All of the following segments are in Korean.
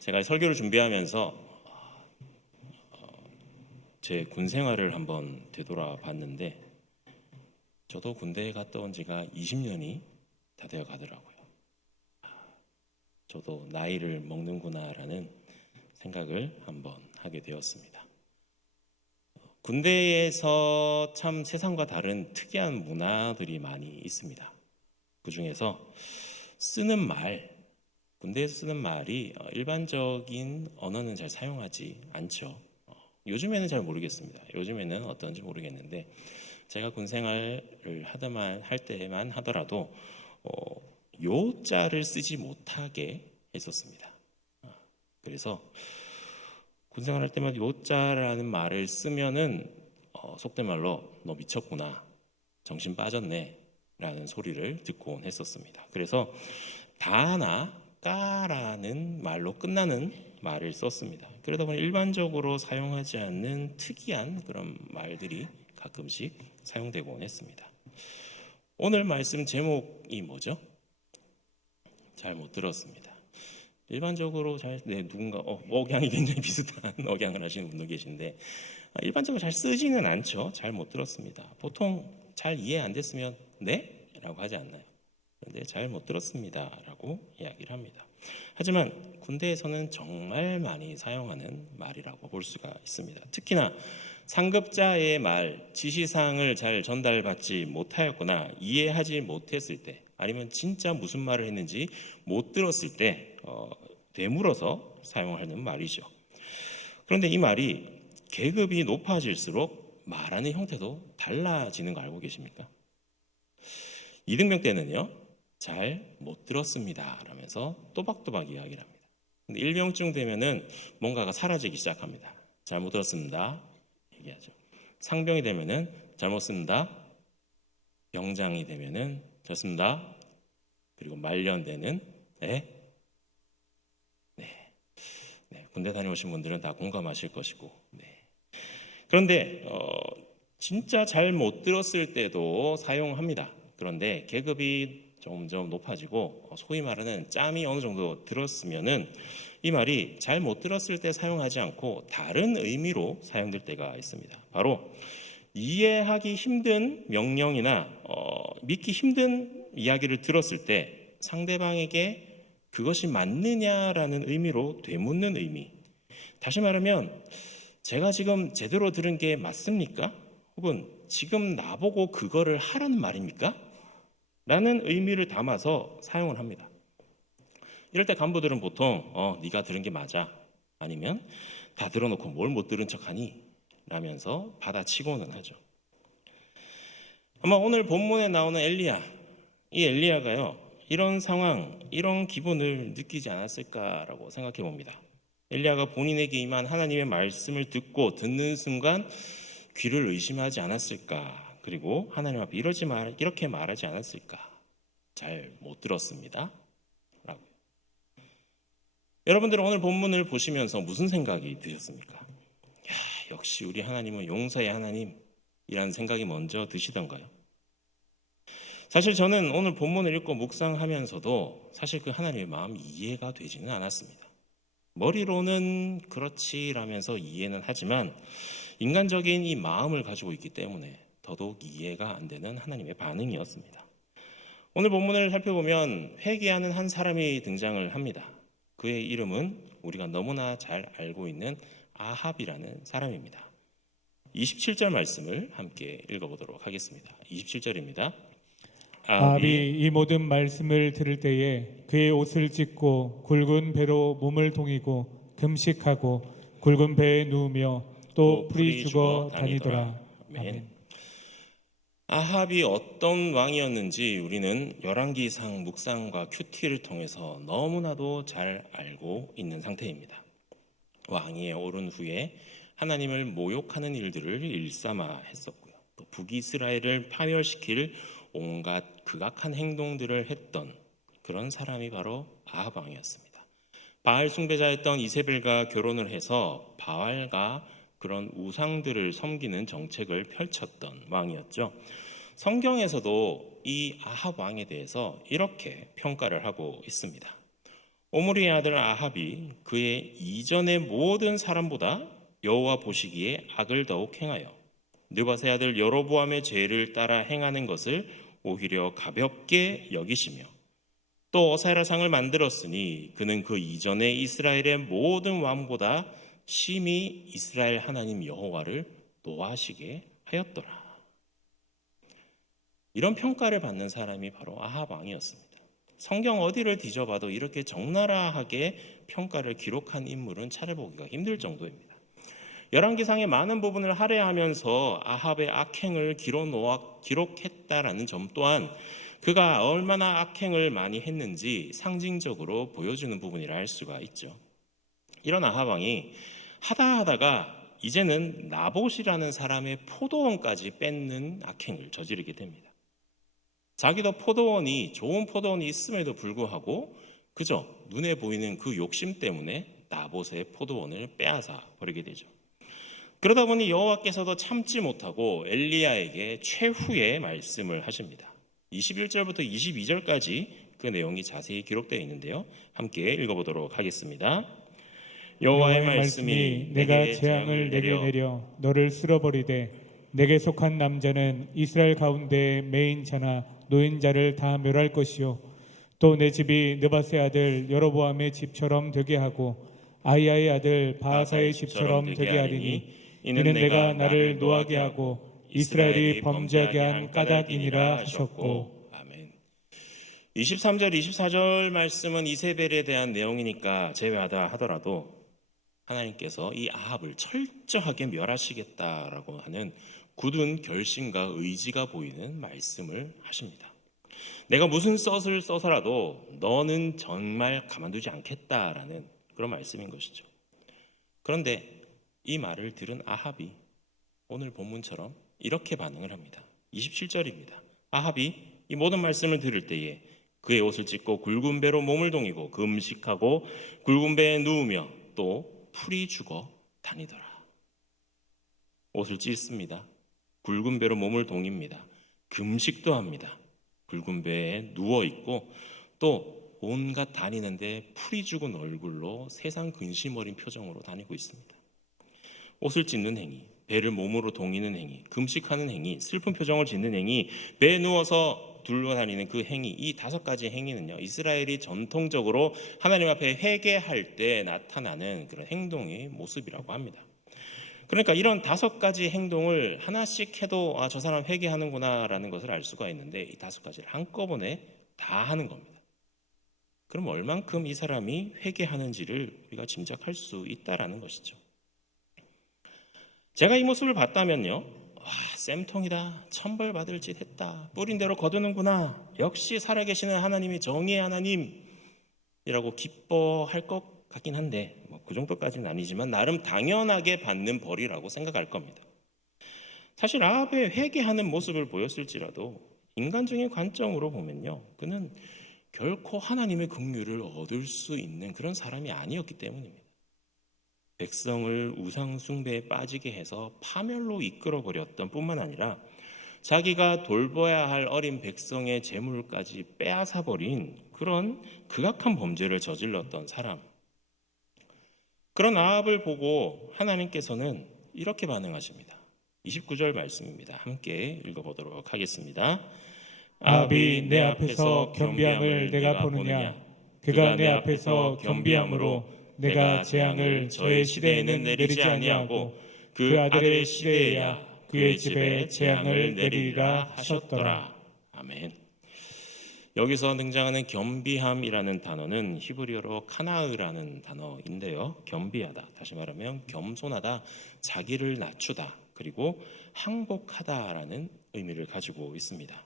제가 설교를 준비하면서 제 군 생활을 한번 되돌아봤는데 저도 군대에 갔다 온 지가 20년이 다 되어 가더라고요. 저도 나이를 먹는구나라는 생각을 한번 하게 되었습니다. 군대에서 참 세상과 다른 특이한 문화들이 많이 있습니다. 그 중에서 쓰는 말, 군대에서 쓰는 말이 일반적인 언어는 잘 사용하지 않죠. 요즘에는 잘 모르겠습니다. 요즘에는 어떤지 모르겠는데 제가 군 생활을 할 때만 하더라도 요자를 쓰지 못하게 했었습니다. 그래서 군 생활할 때마다 요자라는 말을 쓰면은 속된 말로 너 미쳤구나, 정신 빠졌네 라는 소리를 듣곤 했었습니다. 그래서 다나 까라는 말로 끝나는 말을 썼습니다. 그러다 보니 일반적으로 사용하지 않는 특이한 그런 말들이 가끔씩 사용되곤 했습니다. 오늘 말씀 제목이 뭐죠? 잘 못 들었습니다. 일반적으로 누군가 억양이 굉장히 비슷한 억양을 하시는 분도 계신데 일반적으로 잘 쓰지는 않죠. 잘 못 들었습니다. 보통 잘 이해 안 됐으면 네? 라고 하지 않나요? 그런데 잘 못 들었습니다 라고 이야기를 합니다. 하지만 군대에서는 정말 많이 사용하는 말이라고 볼 수가 있습니다. 특히나 상급자의 말, 지시사항을 잘 전달받지 못하였거나 이해하지 못했을 때, 아니면 진짜 무슨 말을 했는지 못 들었을 때 되물어서 사용하는 말이죠. 그런데 이 말이 계급이 높아질수록 말하는 형태도 달라지는 거 알고 계십니까? 이등병 때는요, 잘 못 들었습니다 라면서 또박또박 이야기를 합니다. 근데 일병쯤 되면은 뭔가가 사라지기 시작합니다. 잘 못 들었습니다 얘기하죠. 상병이 되면은 잘못 씁니다. 병장이 되면은 좋습니다. 그리고 말년되는 네. 군대 다녀오신 분들은 다 공감하실 것이고. 그런데 진짜 잘 못 들었을 때도 사용합니다. 그런데 계급이 점점 높아지고 소위 말하는 짬이 어느 정도 들었으면은 이 말이 잘 못 들었을 때 사용하지 않고 다른 의미로 사용될 때가 있습니다. 바로 이해하기 힘든 명령이나 믿기 힘든 이야기를 들었을 때 상대방에게 그것이 맞느냐라는 의미로 되묻는 의미. 다시 말하면 제가 지금 제대로 들은 게 맞습니까? 혹은 지금 나보고 그거를 하라는 말입니까? 라는 의미를 담아서 사용을 합니다. 이럴 때 간부들은 보통 네가 들은 게 맞아, 아니면 다 들어놓고 뭘 못 들은 척하니? 라면서 받아치고는 하죠. 아마 오늘 본문에 나오는 엘리야, 이 엘리야가요 이런 상황, 이런 기분을 느끼지 않았을까라고 생각해 봅니다. 엘리야가 본인에게 임한 하나님의 말씀을 듣는 순간 귀를 의심하지 않았을까? 그리고 하나님 앞에 이렇게 말하지 않았을까? 잘 못 들었습니다 라고. 여러분들은 오늘 본문을 보시면서 무슨 생각이 드셨습니까? 역시 우리 하나님은 용서의 하나님이라는 생각이 먼저 드시던가요? 사실 저는 오늘 본문을 읽고 묵상하면서도 사실 그 하나님의 마음이 이해가 되지는 않았습니다. 머리로는 그렇지라면서 이해는 하지만 인간적인 이 마음을 가지고 있기 때문에 더더욱 이해가 안 되는 하나님의 반응이었습니다. 오늘 본문을 살펴보면 회개하는 한 사람이 등장을 합니다. 그의 이름은 우리가 너무나 잘 알고 있는 아합이라는 사람입니다. 27절 말씀을 함께 읽어보도록 하겠습니다. 27절입니다. 아합이 이 모든 말씀을 들을 때에 그의 옷을 찢고 굵은 배로 몸을 동이고 금식하고 굵은 배에 누우며 또 풀이 죽어 다니더라. 아멘. 아합이 어떤 왕이었는지 우리는 열왕기상 묵상과 큐티를 통해서 너무나도 잘 알고 있는 상태입니다. 왕위에 오른 후에 하나님을 모욕하는 일들을 일삼아 했었고요. 또 북이스라엘을 파멸시킬 온갖 극악한 행동들을 했던 그런 사람이 바로 아합 왕이었습니다. 바알 숭배자였던 이세벨과 결혼을 해서 바알과 그런 우상들을 섬기는 정책을 펼쳤던 왕이었죠. 성경에서도 이 아합 왕에 대해서 이렇게 평가를 하고 있습니다. 오므리의 아들 아합이 그의 이전의 모든 사람보다 여호와 보시기에 악을 더욱 행하여 느밧의 아들 여로보암의 죄를 따라 행하는 것을 오히려 가볍게 여기시며 또 어세라 상을 만들었으니 그는 그 이전에 이스라엘의 모든 왕보다 심히 이스라엘 하나님 여호와를 노하시게 하였더라. 이런 평가를 받는 사람이 바로 아합 왕이었습니다. 성경 어디를 뒤져봐도 이렇게 적나라하게 평가를 기록한 인물은 찾아보기가 힘들 정도입니다. 열왕기상의 많은 부분을 할애하면서 아합의 악행을 기록했다라는 점 또한 그가 얼마나 악행을 많이 했는지 상징적으로 보여주는 부분이라 할 수가 있죠. 이런 아합 왕이 하다가 이제는 나봇이라는 사람의 포도원까지 뺏는 악행을 저지르게 됩니다. 자기도 좋은 포도원이 있음에도 불구하고 그저 눈에 보이는 그 욕심 때문에 나봇의 포도원을 빼앗아 버리게 되죠. 그러다 보니 여호와께서도 참지 못하고 엘리야에게 최후의 말씀을 하십니다. 21절부터 22절까지 그 내용이 자세히 기록되어 있는데요. 함께 읽어보도록 하겠습니다. 여호와의 말씀이 내가 재앙을 내게 내려 너를 쓸어버리되 내게 속한 남자는 이스라엘 가운데 매인 자나 노인자를 다 멸할 것이요 또 내 집이 느밧의 아들 여로보암의 집처럼 되게 하고 아이야의 아들 바하사의 집처럼 되게 하리니 이는 내가 나를 노하게 하고 이스라엘이 범죄하게 한 까닭이니라 하셨고. 아멘. 23절 24절 말씀은 이세벨에 대한 내용이니까 제외하다 하더라도 하나님께서 이 아합을 철저하게 멸하시겠다라고 하는 굳은 결심과 의지가 보이는 말씀을 하십니다. 내가 무슨 덫을 써서라도 너는 정말 가만두지 않겠다라는 그런 말씀인 것이죠. 그런데 이 말을 들은 아합이 오늘 본문처럼 이렇게 반응을 합니다. 27절입니다. 아합이 이 모든 말씀을 들을 때에 그의 옷을 찢고 굵은 배로 몸을 동이고 금식하고 굵은 배에 누우며 또 풀이 죽어 다니더라. 옷을 찢습니다. 굵은 배로 몸을 동입니다. 금식도 합니다. 굵은 배에 누워 있고 또 온갖 다니는데 풀이 죽은 얼굴로 세상 근심 어린 표정으로 다니고 있습니다. 옷을 찢는 행위, 배를 몸으로 동이는 행위, 금식하는 행위, 슬픈 표정을 짓는 행위, 배에 누워서 둘러다니는 그 행위, 이 5가지 행위는요, 이스라엘이 전통적으로 하나님 앞에 회개할 때 나타나는 그런 행동의 모습이라고 합니다. 그러니까 이런 5가지 행동을 하나씩 해도 저 사람 회개하는구나라는 것을 알 수가 있는데 이 5가지를 한꺼번에 다 하는 겁니다. 그럼 얼만큼 이 사람이 회개하는지를 우리가 짐작할 수 있다라는 것이죠. 제가 이 모습을 봤다면요, 쌤통이다, 천벌받을 짓 했다, 뿌린 대로 거두는구나, 역시 살아계시는 하나님이 정의의 하나님이라고 기뻐할 것 같긴 한데 그 정도까지는 아니지만 나름 당연하게 받는 벌이라고 생각할 겁니다. 사실 아합의 회개하는 모습을 보였을지라도 인간적인 관점으로 보면요, 그는 결코 하나님의 긍휼을 얻을 수 있는 그런 사람이 아니었기 때문입니다. 백성을 우상 숭배에 빠지게 해서 파멸로 이끌어버렸던 뿐만 아니라 자기가 돌봐야 할 어린 백성의 재물까지 빼앗아버린 그런 극악한 범죄를 저질렀던 사람. 그런 아합을 보고 하나님께서는 이렇게 반응하십니다. 29절 말씀입니다. 함께 읽어보도록 하겠습니다. 아합이 내 앞에서 겸비함을 내가 보느냐? 그가 내 앞에서 겸비함으로 내가 재앙을 저의 시대에는 내리지 아니하고 그 아들의 시대에야 그의 집에 재앙을 내리리라 하셨더라. 아멘. 여기서 등장하는 겸비함이라는 단어는 히브리어로 카나으라는 단어인데요. 겸비하다, 다시 말하면 겸손하다, 자기를 낮추다, 그리고 항복하다라는 의미를 가지고 있습니다.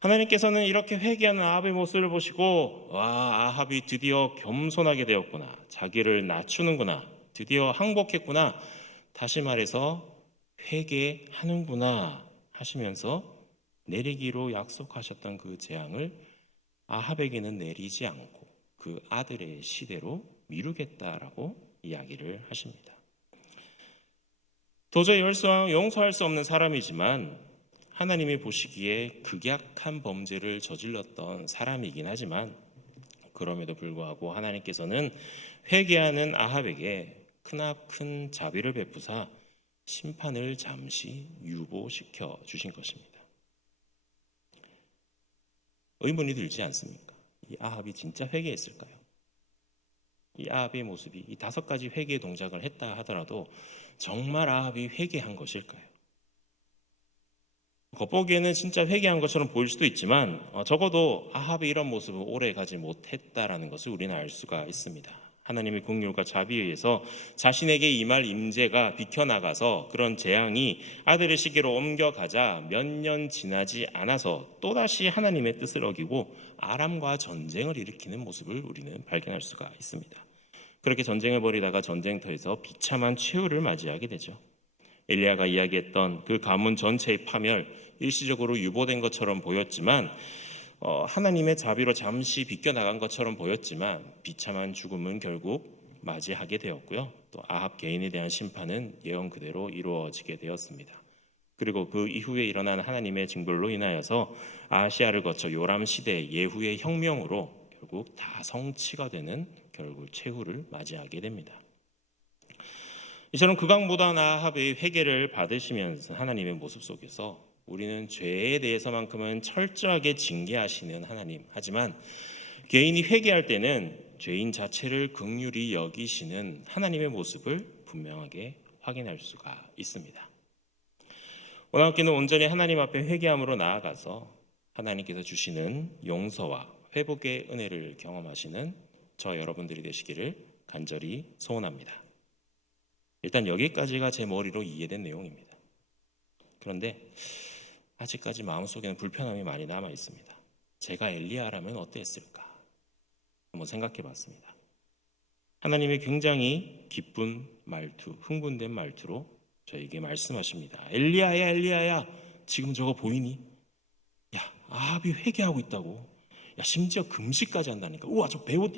하나님께서는 이렇게 회개하는 아합의 모습을 보시고 아합이 드디어 겸손하게 되었구나, 자기를 낮추는구나, 드디어 항복했구나, 다시 말해서 회개하는구나 하시면서 내리기로 약속하셨던 그 재앙을 아합에게는 내리지 않고 그 아들의 시대로 미루겠다라고 이야기를 하십니다. 도저히 용서할 수 없는 사람이지만 하나님이 보시기에 극약한 범죄를 저질렀던 사람이긴 하지만 그 그럼에도 불구하고 하나님께서는 회개하는 아합에게 크나큰 자비를 베푸사 심판을 잠시 유보시켜 주신 것입니다. 의문이 들지 않습니까? 이 아합이 진짜 회개했을까요? 이 아합의 모습이 이 5가지 회개 동작을 했다 하더라도 정말 아합이 회개한 것일까요? 겉보기에는 진짜 회개한 것처럼 보일 수도 있지만 적어도 아합의 이런 모습은 오래 가지 못했다라는 것을 우리는 알 수가 있습니다. 하나님의 긍휼과 자비에 의해서 자신에게 임할 임재가 비켜나가서 그런 재앙이 아들의 시기로 옮겨가자 몇 년 지나지 않아서 또다시 하나님의 뜻을 어기고 아람과 전쟁을 일으키는 모습을 우리는 발견할 수가 있습니다. 그렇게 전쟁을 벌이다가 전쟁터에서 비참한 최후를 맞이하게 되죠. 엘리야가 이야기했던 그 가문 전체의 파멸, 일시적으로 유보된 것처럼 보였지만 하나님의 자비로 잠시 비껴나간 것처럼 보였지만 비참한 죽음은 결국 맞이하게 되었고요. 또 아합 개인에 대한 심판은 예언 그대로 이루어지게 되었습니다. 그리고 그 이후에 일어난 하나님의 징벌로 인하여서 아시아를 거쳐 요람 시대 예후의 혁명으로 결국 다 성취가 되는 결국 최후를 맞이하게 됩니다. 이처럼 극악무도한 아합의 회개를 받으시면서 하나님의 모습 속에서 우리는 죄에 대해서만큼은 철저하게 징계하시는 하나님, 하지만 개인이 회개할 때는 죄인 자체를 긍휼히 여기시는 하나님의 모습을 분명하게 확인할 수가 있습니다. 오늘 함께는 온전히 하나님 앞에 회개함으로 나아가서 하나님께서 주시는 용서와 회복의 은혜를 경험하시는 저 여러분들이 되시기를 간절히 소원합니다. 일단 여기까지가 제 머리로 이해된 내용입니다. 그런데 아직까지 마음속에는 불편함이 많이 남아 있습니다. 제가 엘리야라면 어땠을까? 한번 생각해 봤습니다. 하나님이 굉장히 기쁜 말투, 흥분된 말투로 저에게 말씀하십니다. 엘리야야, 엘리야야, 지금 저거 보이니? 야, 아합이 회개하고 있다고. 야, 심지어 금식까지 한다니까. 우와, 저 배우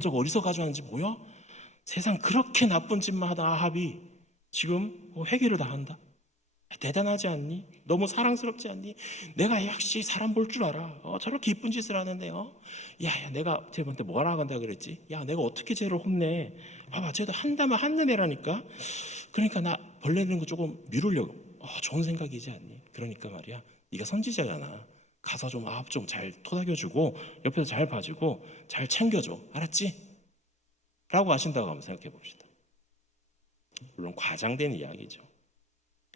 저거 어디서 가져왔는지 보여? 세상 그렇게 나쁜 짓만 하다 아합이 지금 회개를 다 한다. 대단하지 않니? 너무 사랑스럽지 않니? 내가 역시 사람 볼 줄 알아. 저렇게 이쁜 짓을 하는데요. 야, 내가 쟤한테 뭐라 한다 그랬지? 야, 내가 어떻게 쟤를 혼내? 봐봐, 쟤도 한다면 하는 애라니까. 그러니까 나 벌레는 거 조금 미루려고. 좋은 생각이지 않니? 그러니까 말이야, 네가 선지자잖아. 가서 좀 아합 좀 잘 토닥여주고 옆에서 잘 봐주고 잘 챙겨줘. 알았지? 라고 하신다고 한번 생각해 봅시다. 물론 과장된 이야기죠.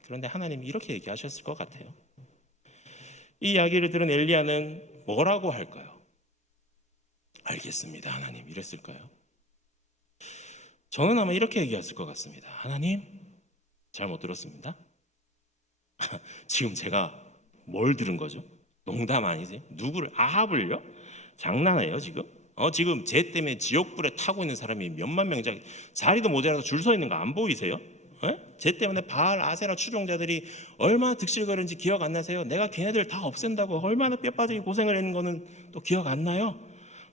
그런데 하나님이 이렇게 얘기하셨을 것 같아요. 이 이야기를 들은 엘리야는 뭐라고 할까요? 알겠습니다, 하나님, 이랬을까요? 저는 아마 이렇게 얘기했을 것 같습니다. 하나님, 잘못 들었습니다. 지금 제가 뭘 들은 거죠? 농담 아니세요? 누구를? 아합을요? 장난해요 지금? 지금 쟤 때문에 지옥불에 타고 있는 사람이 몇만 명이자 자리도 모자라서 줄 서 있는 거 안 보이세요? 쟤 때문에 바알, 아세라 추종자들이 얼마나 득실거리는지 기억 안 나세요? 내가 걔네들 다 없앤다고 얼마나 뼈빠지게 고생을 했는 거는 또 기억 안 나요?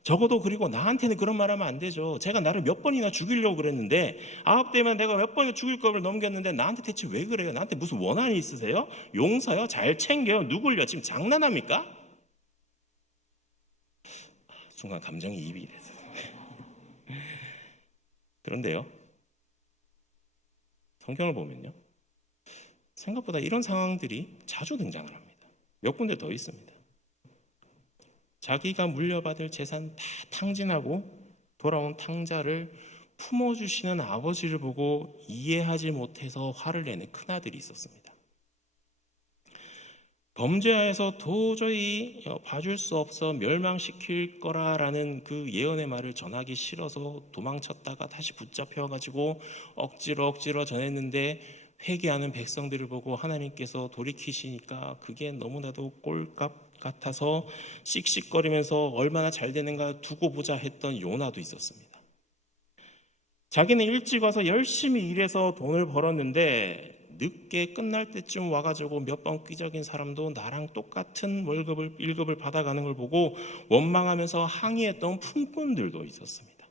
적어도 그리고 나한테는 그런 말 하면 안 되죠. 제가 나를 몇 번이나 죽이려고 그랬는데 아합 때문에 내가 몇 번이나 죽일 겁을 넘겼는데 나한테 대체 왜 그래요? 나한테 무슨 원한이 있으세요? 용서요? 잘 챙겨요? 누굴요? 지금 장난합니까? 순간 감정이입이 됐어요. 그런데요, 성경을 보면요, 생각보다 이런 상황들이 자주 등장을 합니다. 몇 군데 더 있습니다. 자기가 물려받을 재산 다 탕진하고 돌아온 탕자를 품어주시는 아버지를 보고 이해하지 못해서 화를 내는 큰아들이 있었습니다. 범죄하여서 도저히 봐줄 수 없어 멸망시킬 거라라는 그 예언의 말을 전하기 싫어서 도망쳤다가 다시 붙잡혀가지고 억지로 전했는데 회개하는 백성들을 보고 하나님께서 돌이키시니까 그게 너무나도 꼴값 같아서 씩씩거리면서 얼마나 잘 되는가 두고 보자 했던 요나도 있었습니다. 자기는 일찍 와서 열심히 일해서 돈을 벌었는데 늦게 끝날 때쯤 와가지고 몇 번 끼적인 사람도 나랑 똑같은 월급을 1급을 받아가는 걸 보고 원망하면서 항의했던 품꾼들도 있었습니다.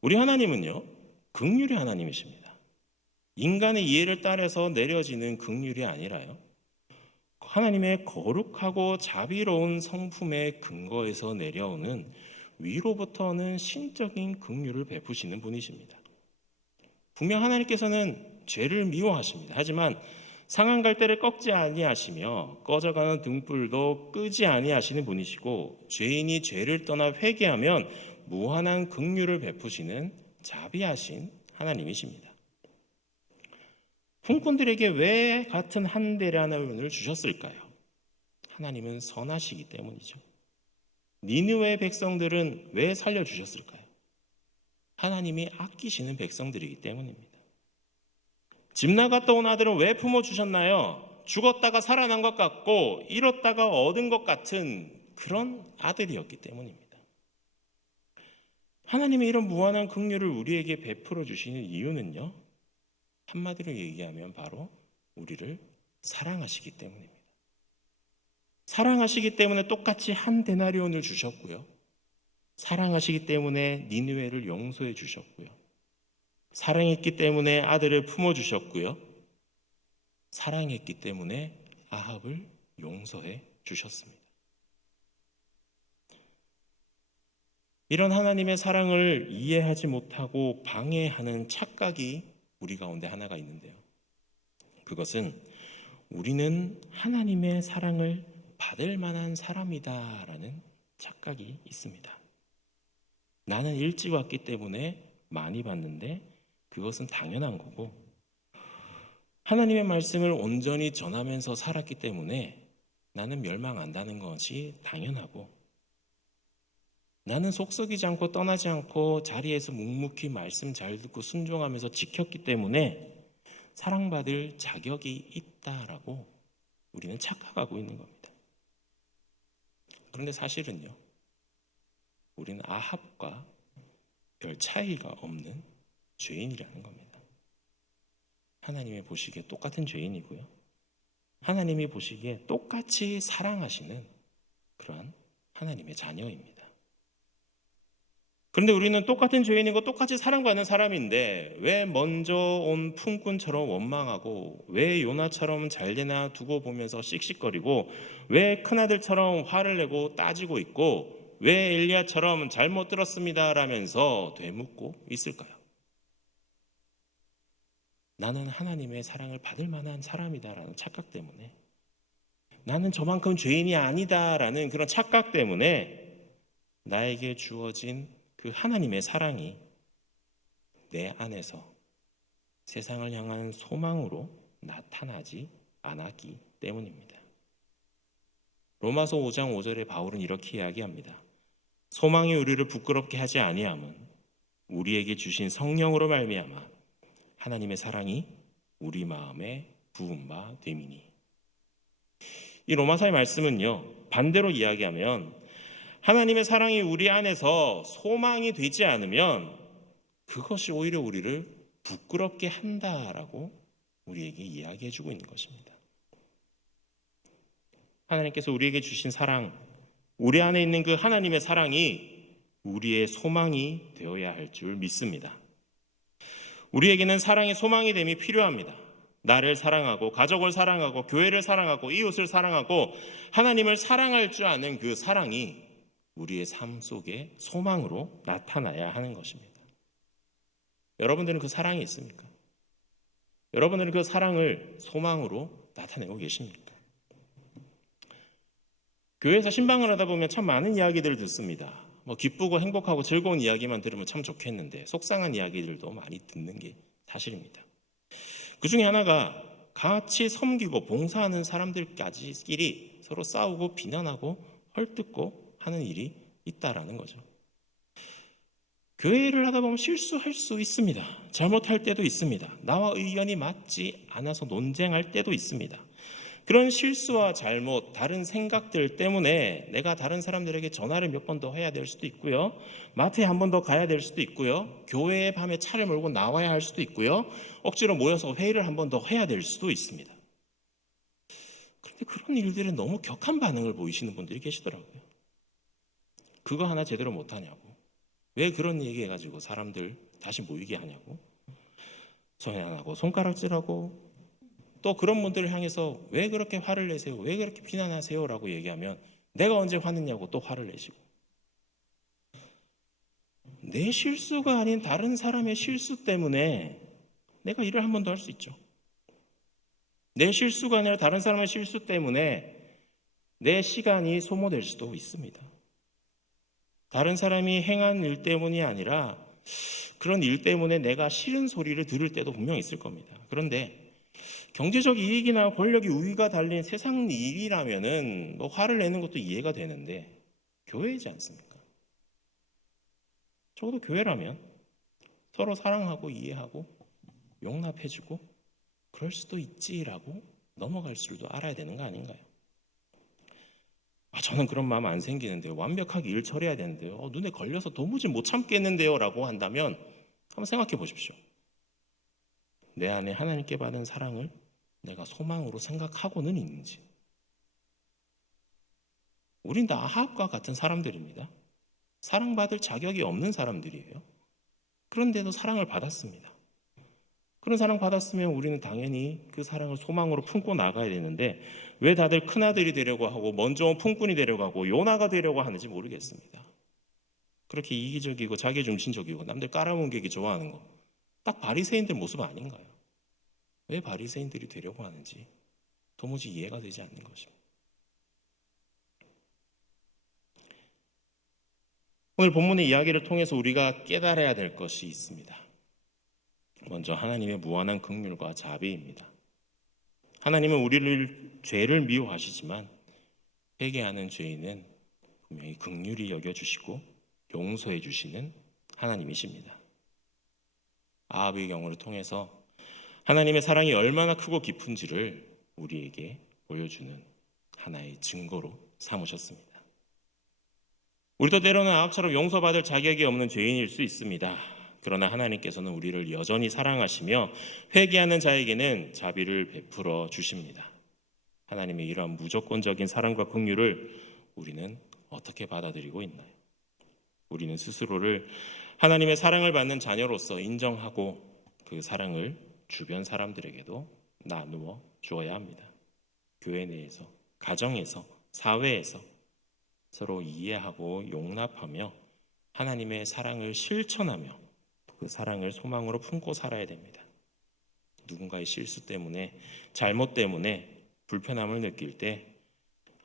우리 하나님은요, 긍휼의 하나님이십니다. 인간의 이해를 따라서 내려지는 긍휼이 아니라요, 하나님의 거룩하고 자비로운 성품의 근거에서 내려오는 위로부터는 신적인 긍휼을 베푸시는 분이십니다. 분명 하나님께서는 죄를 미워하십니다. 하지만 상한 갈대를 꺾지 아니하시며 꺼져가는 등불도 끄지 아니하시는 분이시고, 죄인이 죄를 떠나 회개하면 무한한 긍휼을 베푸시는 자비하신 하나님이십니다. 품꾼들에게 왜 같은 한 데나리온을 주셨을까요? 하나님은 선하시기 때문이죠. 니느웨 백성들은 왜 살려주셨을까요? 하나님이 아끼시는 백성들이기 때문입니다. 집 나갔다 온 아들은 왜 품어주셨나요? 죽었다가 살아난 것 같고 잃었다가 얻은 것 같은 그런 아들이었기 때문입니다. 하나님이 이런 무한한 긍휼을 우리에게 베풀어 주시는 이유는요, 한마디로 얘기하면 바로 우리를 사랑하시기 때문입니다. 사랑하시기 때문에 똑같이 한 데나리온을 주셨고요, 사랑하시기 때문에 니느웨를 용서해 주셨고요, 사랑했기 때문에 아들을 품어주셨고요, 사랑했기 때문에 아합을 용서해 주셨습니다. 이런 하나님의 사랑을 이해하지 못하고 방해하는 착각이 우리 가운데 하나가 있는데요, 그것은 우리는 하나님의 사랑을 받을 만한 사람이다라는 착각이 있습니다. 나는 일찍 왔기 때문에 많이 받는데 그것은 당연한 거고, 하나님의 말씀을 온전히 전하면서 살았기 때문에 나는 멸망한다는 것이 당연하고, 나는 속썩이지 않고 떠나지 않고 자리에서 묵묵히 말씀 잘 듣고 순종하면서 지켰기 때문에 사랑받을 자격이 있다라고 우리는 착각하고 있는 겁니다. 그런데 사실은요, 우리는 아합과 별 차이가 없는 죄인이라는 겁니다. 하나님이 보시기에 똑같은 죄인이고요, 하나님이 보시기에 똑같이 사랑하시는 그러한 하나님의 자녀입니다. 그런데 우리는 똑같은 죄인이고 똑같이 사랑받는 사람인데 왜 먼저 온 품꾼처럼 원망하고, 왜 요나처럼 잘되나 두고 보면서 씩씩거리고, 왜 큰아들처럼 화를 내고 따지고 있고, 왜 엘리야처럼 잘못 들었습니다 라면서 되묻고 있을까요? 나는 하나님의 사랑을 받을 만한 사람이다라는 착각 때문에, 나는 저만큼 죄인이 아니다라는 그런 착각 때문에 나에게 주어진 그 하나님의 사랑이 내 안에서 세상을 향한 소망으로 나타나지 않았기 때문입니다. 로마서 5장 5절에 바울은 이렇게 이야기합니다. 소망이 우리를 부끄럽게 하지 아니함은 우리에게 주신 성령으로 말미암아 하나님의 사랑이 우리 마음에 부은 바 됨이니. 이 로마서의 말씀은요, 반대로 이야기하면 하나님의 사랑이 우리 안에서 소망이 되지 않으면 그것이 오히려 우리를 부끄럽게 한다라고 우리에게 이야기해 주고 있는 것입니다. 하나님께서 우리에게 주신 사랑, 우리 안에 있는 그 하나님의 사랑이 우리의 소망이 되어야 할 줄 믿습니다. 우리에게는 사랑의 소망이 됨이 필요합니다. 나를 사랑하고 가족을 사랑하고 교회를 사랑하고 이웃을 사랑하고 하나님을 사랑할 줄 아는 그 사랑이 우리의 삶 속에 소망으로 나타나야 하는 것입니다. 여러분들은 그 사랑이 있습니까? 여러분들은 그 사랑을 소망으로 나타내고 계십니까? 교회에서 신방을 하다 보면 참 많은 이야기들을 듣습니다. 기쁘고 행복하고 즐거운 이야기만 들으면 참 좋겠는데 속상한 이야기들도 많이 듣는 게 사실입니다. 그 중에 하나가 같이 섬기고 봉사하는 사람들끼리 서로 싸우고 비난하고 헐뜯고 하는 일이 있다라는 거죠. 교회를 하다 보면 실수할 수 있습니다. 잘못할 때도 있습니다. 나와 의견이 맞지 않아서 논쟁할 때도 있습니다. 그런 실수와 잘못, 다른 생각들 때문에 내가 다른 사람들에게 전화를 몇 번 더 해야 될 수도 있고요, 마트에 한 번 더 가야 될 수도 있고요, 교회에 밤에 차를 몰고 나와야 할 수도 있고요, 억지로 모여서 회의를 한 번 더 해야 될 수도 있습니다. 그런데 그런 일들에 너무 격한 반응을 보이시는 분들이 계시더라고요. 그거 하나 제대로 못하냐고, 왜 그런 얘기해가지고 사람들 다시 모이게 하냐고, 손 안 하고 손가락질하고 또 그런 분들을 향해서 왜 그렇게 화를 내세요? 왜 그렇게 비난하세요? 라고 얘기하면 내가 언제 화냈냐고 또 화를 내시고, 내 실수가 아닌 다른 사람의 실수 때문에 내가 일을 한 번 더 할 수 있죠. 내 실수가 아니라 다른 사람의 실수 때문에 내 시간이 소모될 수도 있습니다. 다른 사람이 행한 일 때문이 아니라 그런 일 때문에 내가 싫은 소리를 들을 때도 분명히 있을 겁니다. 그런데 경제적 이익이나 권력의 우위가 달린 세상 일이라면은 뭐 화를 내는 것도 이해가 되는데, 교회이지 않습니까? 적어도 교회라면 서로 사랑하고 이해하고 용납해주고 그럴 수도 있지라고 넘어갈 줄도 알아야 되는 거 아닌가요? 저는 그런 마음 안 생기는데요. 완벽하게 일 처리해야 되는데요. 눈에 걸려서 도무지 못 참겠는데요 라고 한다면 한번 생각해 보십시오. 내 안에 하나님께 받은 사랑을 내가 소망으로 생각하고는 있는지. 우린 다 아합과 같은 사람들입니다. 사랑받을 자격이 없는 사람들이에요. 그런데도 사랑을 받았습니다. 그런 사랑 받았으면 우리는 당연히 그 사랑을 소망으로 품고 나가야 되는데, 왜 다들 큰아들이 되려고 하고 먼저 온 품꾼이 되려고 하고 요나가 되려고 하는지 모르겠습니다. 그렇게 이기적이고 자기중심적이고 남들 깔아뭉개기 좋아하는 거, 딱 바리새인들 모습 아닌가요? 왜 바리새인들이 되려고 하는지 도무지 이해가 되지 않는 것입니다. 오늘 본문의 이야기를 통해서 우리가 깨달아야 될 것이 있습니다. 먼저 하나님의 무한한 긍휼과 자비입니다. 하나님은 우리를 죄를 미워하시지만 회개하는 죄인은 분명히 긍휼히 여겨주시고 용서해 주시는 하나님이십니다. 아합의 경우를 통해서 하나님의 사랑이 얼마나 크고 깊은지를 우리에게 보여주는 하나의 증거로 삼으셨습니다. 우리도 때로는 아합처럼 용서받을 자격이 없는 죄인일 수 있습니다. 그러나 하나님께서는 우리를 여전히 사랑하시며 회개하는 자에게는 자비를 베풀어 주십니다. 하나님의 이러한 무조건적인 사랑과 긍휼을 우리는 어떻게 받아들이고 있나요? 우리는 스스로를 하나님의 사랑을 받는 자녀로서 인정하고 그 사랑을 주변 사람들에게도 나누어 주어야 합니다. 교회 내에서, 가정에서, 사회에서 서로 이해하고 용납하며 하나님의 사랑을 실천하며 그 사랑을 소망으로 품고 살아야 됩니다. 누군가의 실수 때문에, 잘못 때문에 불편함을 느낄 때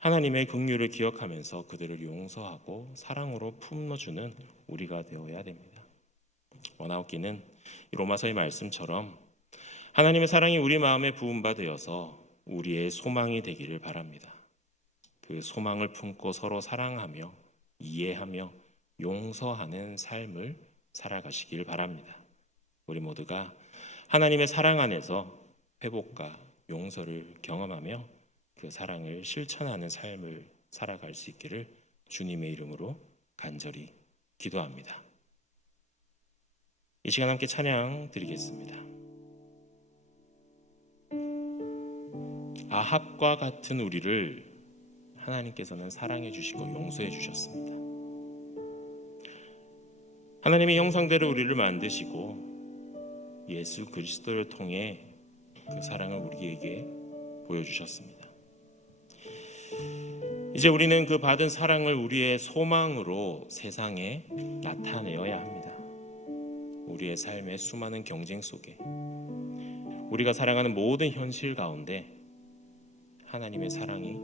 하나님의 긍휼을 기억하면서 그들을 용서하고 사랑으로 품어주는 우리가 되어야 됩니다. 원하옵기는 이 로마서의 말씀처럼 하나님의 사랑이 우리 마음에 부음바 되어서 우리의 소망이 되기를 바랍니다. 그 소망을 품고 서로 사랑하며 이해하며 용서하는 삶을 살아가시길 바랍니다. 우리 모두가 하나님의 사랑 안에서 회복과 용서를 경험하며 그 사랑을 실천하는 삶을 살아갈 수 있기를 주님의 이름으로 간절히 기도합니다. 이 시간 함께 찬양 드리겠습니다. 아합과 같은 우리를 하나님께서는 사랑해 주시고 용서해 주셨습니다. 하나님의 형상대로 우리를 만드시고 예수 그리스도를 통해 그 사랑을 우리에게 보여주셨습니다. 이제 우리는 그 받은 사랑을 우리의 소망으로 세상에 나타내어야 합니다. 우리의 삶의 수많은 경쟁 속에, 우리가 살아가는 모든 현실 가운데 하나님의 사랑이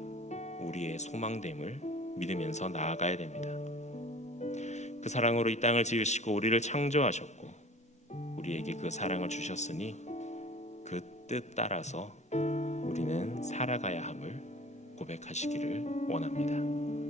우리의 소망됨을 믿으면서 나아가야 됩니다. 그 사랑으로 이 땅을 지으시고 우리를 창조하셨고 우리에게 그 사랑을 주셨으니 그 뜻 따라서 우리는 살아가야 함을 고백하시기를 원합니다.